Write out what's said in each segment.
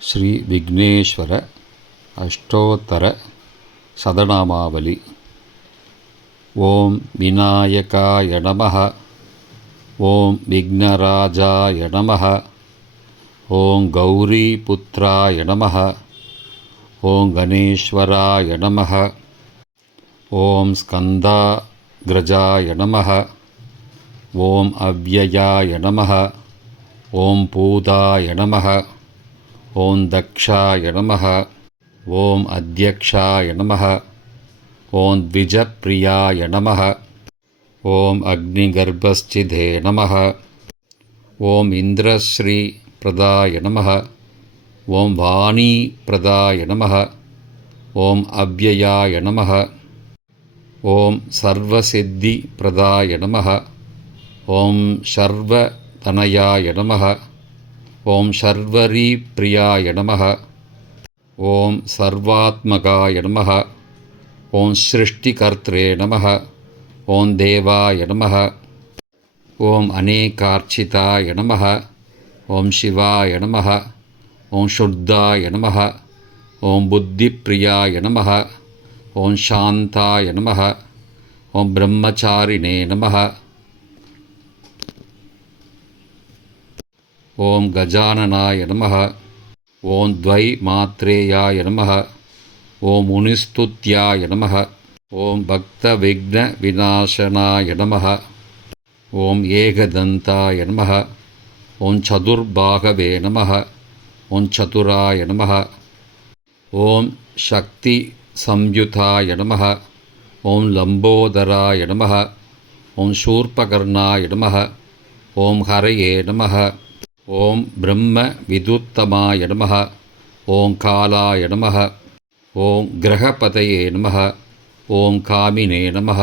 ஸ்ரீ விக்னேஸ்வர அஷ்டோத்தர சதநாமாவலி. ஓம் விநாயகாய நமः. ஓம் விக்னராஜாய நமः. ஓம் கௌரிபுத்ராய நமः. ஓம் கணேஸ்வராய நமः. ஓம் ஸ்கந்தாக்ரஜாய நமः. ஓம் அவ்யயாய நமः. ஓம் பூதாய நமः. ஓம் தக்ஷாய நமः. ஓம் அத்யக்ஷாய நமः. ஓம் த்விஜப்ரியாய நமः. ஓம் அக்னிகர்பஸ்சிதே நமः. ஓம் இந்திரஸ்ரீ பிரதாய நமः. ஓம் வாணீ பிரதாய நமः. ஓம் அவ்யயாய நமः. ஓம் சர்வசித்தி பிரதாய நமः. ஓம் சர்வதனயாய நமः. ஓம் சர்வரீ பிரியாய நமः. ஓம் சர்வாத்மகாய நமः. ஓம் சிருஷ்டிகர்த்ரே நமः. ஓம் தேவாய நமः. ஓம் அநேகார்ச்சிதாய நமः. ஓம் சிவாய நமः. ஓம் சுத்தாய நமः. ஓம் புத்திப்பிரியாய நமः. ஓம் சாந்தாய நமः. ஓம் பிரம்மச்சாரிணே நமः. ஓம் கஜானனாய நமः. ஓம் த்வை மாத்ரேயாய நமः. ஓம் முனிஸ்துத்யாய நமः. ஓம் பக்த விக்ன விநாசனாய நமः. ஓம் ஏகதந்தாய நமः. ஓம் சதுர்பாகவே நமः. ஓம் சதுராய நமः. ஓம் சக்தி சம்யுதாய நமः. ஓம் லம்போதராய நமः. ஓம் சூர்பகர்ணாய நமः. ஓம் ஹரயே நமः. ஓம் பிரம்ம விதுத்தமாய நமः. ஓம் காலாய நமः. ஓம் கிரகபதயே நமः. ஓம் காமினே நமः.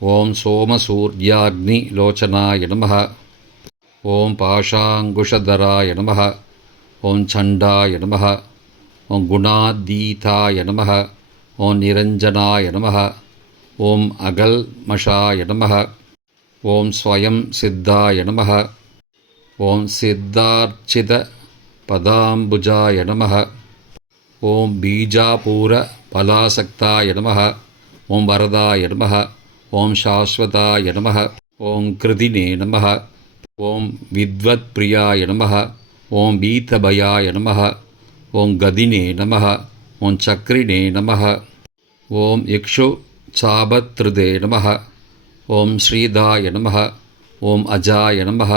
ஓம் சோமசூர்யாக்னிலோச்சனாய நமः. ஓம் பாஷாங்குஷதராய நமः. ஓம் சண்டாய நமः. ஓம் குணாதீதாய நமः. ஓம் நிரஞ்சனாய நமः. ஓம் அகல்மஷாய நமः. ஓம் ஸ்வயம் சித்தாய நமः. ஓம் சித்தார்ச்சித பதாம்புஜாய நமः. ஓம் பீஜாபூர பலாசக்தாய நமः. ஓம் வரதாய நமः. ஓம் சாஸ்வதாய நமः. ஓம் கிருதினே நமः. ஓம் வித்வத்பிரியாய நமः. ஓம் பீதபயாய நமः. ஓம் கதினே நமः. ஓம் சக்ரிணே நமः. ஓம் இக்ஷு சாபத்ருதே நமः. ஓம் ஸ்ரீதாய நமः. ஓம் அஜாய நமः.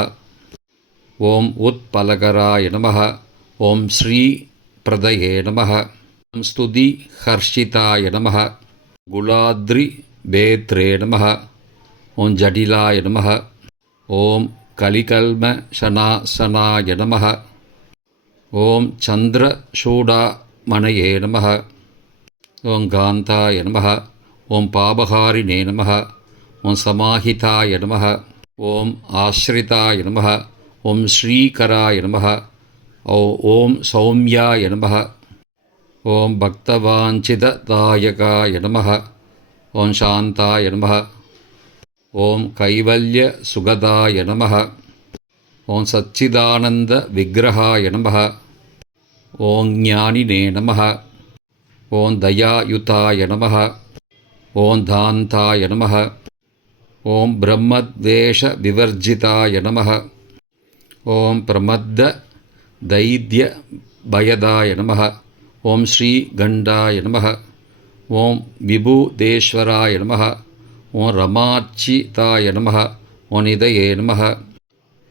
ஓம் உத்பலகராய நமः. ஓம் ஸ்ரீ பிரதயே நமः. ஓம் ஸ்துதி ஹர்ஷிதாய நமः. குலாத்ரி பேத்ரே நமः. ஓம் ஜடிலாய நமः. ஓம் கலிகல்மஷனாசனாய நமः. ஓம் சந்திரசூடாமணயே நமः. ஓம் காந்தாய நமः. ஓம் பாபஹாரிணே நமः. ஓம் சமாஹிதாய நமः. ஓம் ஆஸ்ரிதாய நமः. ஓம் ஸ்ரீகராய நமः. ஓம் சௌமியாய நமः. ஓம் பக்தவாஞ்சிததாயகாய நமः. ஓம் சாந்தாய நமः. ஓம் கைவல்யசுகதாய நமः. ஓம் சச்சிதானந்த விக்கிரகாய நமः. ஓம் ஞானினே நமः. ஓம் தயாயுதாய நமः. ஓம் தாந்தாய நமः. ஓம் பிரம்மத்வேஷ விவர்ஜிதாய நமः. ஓம் பிரமத்த தைத்ய பயதாய நமः. ஓம் ஸ்ரீ கண்டாய நமः. ஓம் விபூதேஸ்வராய நமः. ஓம் ரமார்ச்சிதாய நமः. ஓம் நிதயே நமः.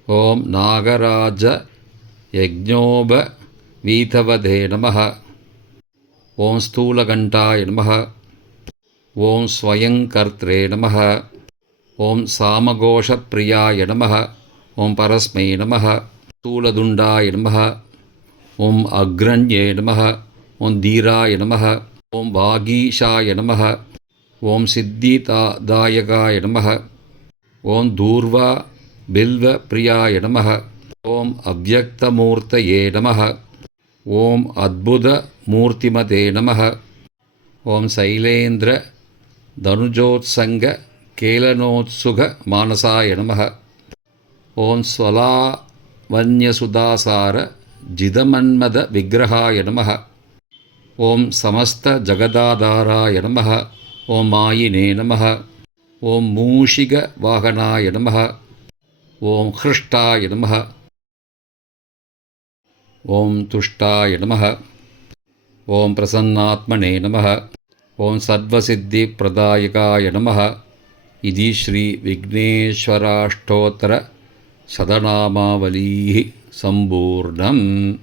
ஓம் நாகராஜ யக்ஞோப வீதவதே நமः. ஓம் ஸ்தூலகண்டாய நமः. ஓம் ஸ்வயங்கர்த்ரே நமः. ஓம் சாமகோஷப்பிரியாய நமः. ஓம் பரஸ்மை நமः. ஸ்தூலதுண்டாய நமः. ஓம் அக்ரண்யே நமः. ஓம் தீராய நமः. ஓம் வாகீஷாய நமः. ஓம் சித்திதாயகாய நமः. ஓம் தூர்வா பில்வ பிரியாய நமः. ஓம் அவ்யக்தமூர்த்தயே நமः. ஓம் அத்புதமூர்த்திமதே நமः. ஓம் சைலேந்திர தனுஜோத்சங்க கேலனோத்சுக மானசாய நமः. ஓம் ஸ்வலாவன்யசுதாசார जिदमन्मदविग्रहाय नमः। ॐ समस्तजगदाधाराय नमः। ॐ मायिने नमः। ॐ मूषिकवाहनाय नमः। ॐ हृष्टाय नमः। ॐ तुष्टाय नमः। ॐ प्रसन्नात्मने नमः। ॐ सर्वसिद्धिप्रदायकाय नमः। इति श्रीविघ्नेश्वराष्टोत्तरशतनामावलिः सम्पूर्णम्।